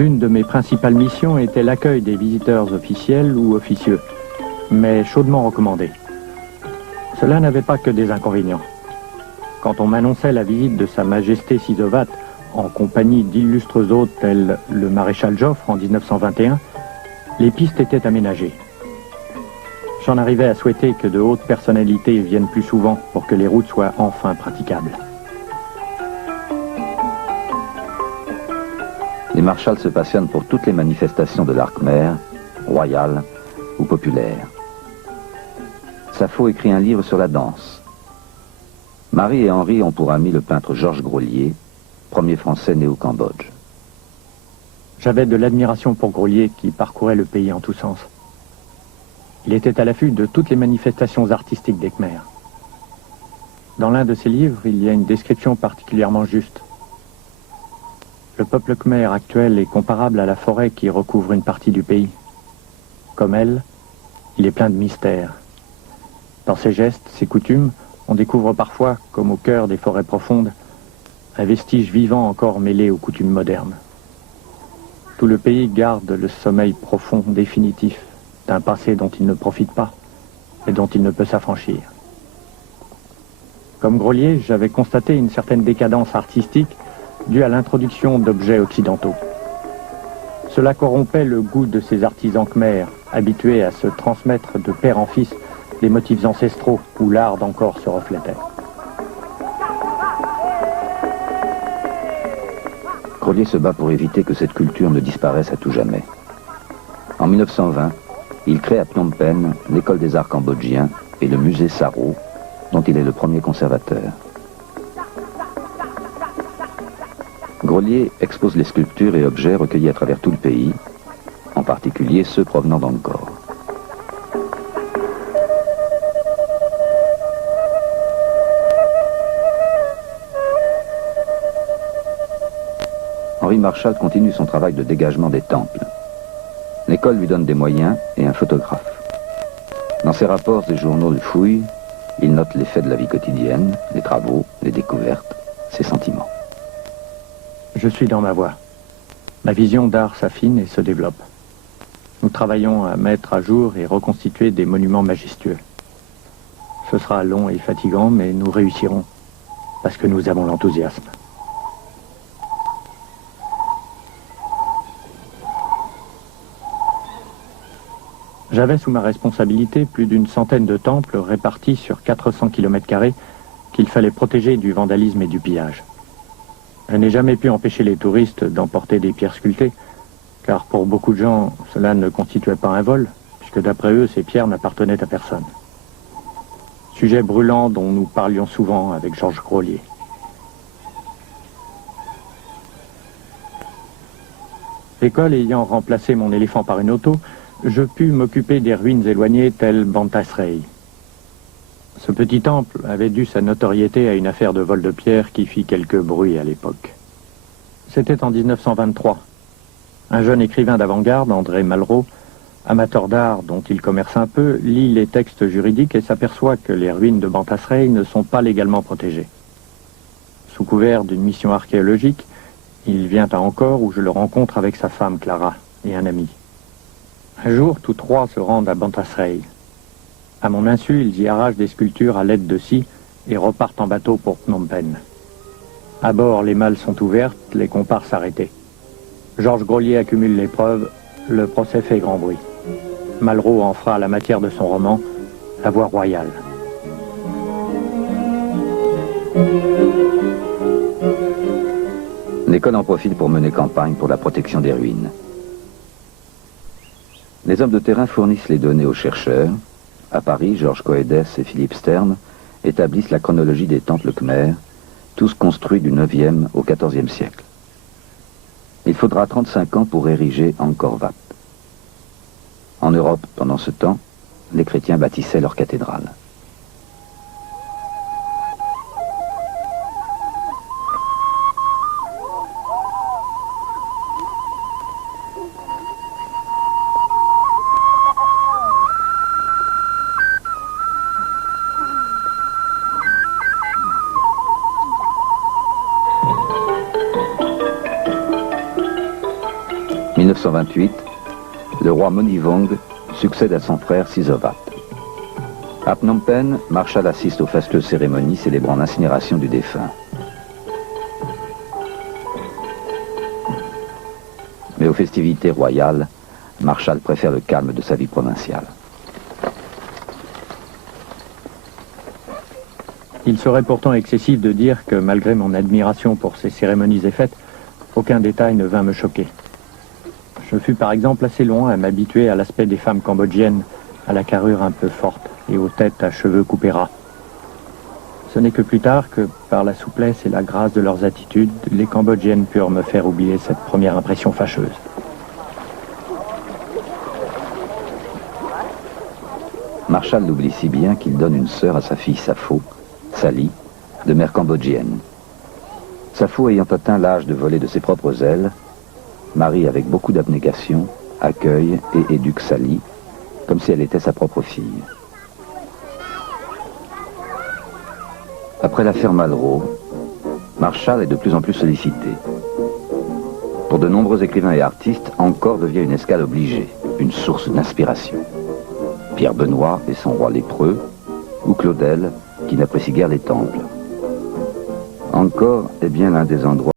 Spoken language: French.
L'une de mes principales missions était l'accueil des visiteurs officiels ou officieux, mais chaudement recommandés. Cela n'avait pas que des inconvénients. Quand on m'annonçait la visite de Sa Majesté Sizovat en compagnie d'illustres hôtes tels le maréchal Joffre en 1921, les pistes étaient aménagées. J'en arrivais à souhaiter que de hautes personnalités viennent plus souvent pour que les routes soient enfin praticables. Les marshals se passionnent pour toutes les manifestations de l'art khmer, royal ou populaire. Sappho écrit un livre sur la danse. Marie et Henri ont pour ami le peintre Georges Grolier, premier Français né au Cambodge. J'avais de l'admiration pour Grolier qui parcourait le pays en tous sens. Il était à l'affût de toutes les manifestations artistiques des Khmers. Dans l'un de ses livres, il y a une description particulièrement juste. Le peuple khmer actuel est comparable à la forêt qui recouvre une partie du pays. Comme elle, il est plein de mystères. Dans ses gestes, ses coutumes, on découvre parfois, comme au cœur des forêts profondes, un vestige vivant encore mêlé aux coutumes modernes. Tout le pays garde le sommeil profond, définitif, d'un passé dont il ne profite pas et dont il ne peut s'affranchir. Comme Grolier, j'avais constaté une certaine décadence artistique due à l'introduction d'objets occidentaux. Cela corrompait le goût de ces artisans khmers, habitués à se transmettre de père en fils des motifs ancestraux où l'art d'encore se reflétait. Grolier se bat pour éviter que cette culture ne disparaisse à tout jamais. En 1920, il crée à Phnom Penh l'école des arts cambodgiens et le musée Saro, dont il est le premier conservateur. Grolier expose les sculptures et objets recueillis à travers tout le pays, en particulier ceux provenant d'Angkor. Henri Marshall continue son travail de dégagement des temples. L'école lui donne des moyens et un photographe. Dans ses rapports et journaux de fouilles, il note les faits de la vie quotidienne, les travaux, les découvertes, ses sentiments. Je suis dans ma voie. Ma vision d'art s'affine et se développe. Nous travaillons à mettre à jour et reconstituer des monuments majestueux. Ce sera long et fatigant, mais nous réussirons, parce que nous avons l'enthousiasme. J'avais sous ma responsabilité plus d'une centaine de temples répartis sur 400 km² qu'il fallait protéger du vandalisme et du pillage. Je n'ai jamais pu empêcher les touristes d'emporter des pierres sculptées, car pour beaucoup de gens, cela ne constituait pas un vol, puisque d'après eux, ces pierres n'appartenaient à personne. Sujet brûlant dont nous parlions souvent avec Georges Grolier. L'école ayant remplacé mon éléphant par une auto, je pus m'occuper des ruines éloignées telles Bantasrey. Ce petit temple avait dû sa notoriété à une affaire de vol de pierre qui fit quelques bruits à l'époque. C'était en 1923. Un jeune écrivain d'avant-garde, André Malraux, amateur d'art dont il commerce un peu, lit les textes juridiques et s'aperçoit que les ruines de Bantasrey ne sont pas légalement protégées. Sous couvert d'une mission archéologique, il vient à Angkor où je le rencontre avec sa femme Clara et un ami. Un jour, tous trois se rendent à Bantasrey. À mon insu, ils y arrachent des sculptures à l'aide de scie et repartent en bateau pour Phnom Penh. À bord, les malles sont ouvertes, les comparses arrêtés. Georges Grolier accumule les preuves, le procès fait grand bruit. Malraux en fera la matière de son roman, La Voie royale. L'école en profite pour mener campagne pour la protection des ruines. Les hommes de terrain fournissent les données aux chercheurs. À Paris, Georges Coëdès et Philippe Stern établissent la chronologie des temples khmers, tous construits du 9e au 14e siècle. Il faudra 35 ans pour ériger Angkor Wat. En Europe, pendant ce temps, les chrétiens bâtissaient leur cathédrale. 1928, le roi Monivong succède à son frère Sisovat. À Phnom Penh, Marshall assiste aux fastueuses cérémonies célébrant l'incinération du défunt. Mais aux festivités royales, Marshall préfère le calme de sa vie provinciale. Il serait pourtant excessif de dire que, malgré mon admiration pour ces cérémonies et fêtes, aucun détail ne vint me choquer. Je fus par exemple assez loin à m'habituer à l'aspect des femmes cambodgiennes, à la carrure un peu forte et aux têtes à cheveux coupés ras. Ce n'est que plus tard que, par la souplesse et la grâce de leurs attitudes, les Cambodgiennes purent me faire oublier cette première impression fâcheuse. Marshall l'oublie si bien qu'il donne une sœur à sa fille Sapho, Sally, de mère cambodgienne. Sapho ayant atteint l'âge de voler de ses propres ailes, Marie, avec beaucoup d'abnégation, accueille et éduque Sally, comme si elle était sa propre fille. Après l'affaire Malraux, Marshall est de plus en plus sollicité. Pour de nombreux écrivains et artistes, Angkor devient une escale obligée, une source d'inspiration. Pierre Benoît et son roi lépreux, ou Claudel, qui n'apprécie guère les temples. Angkor est bien l'un des endroits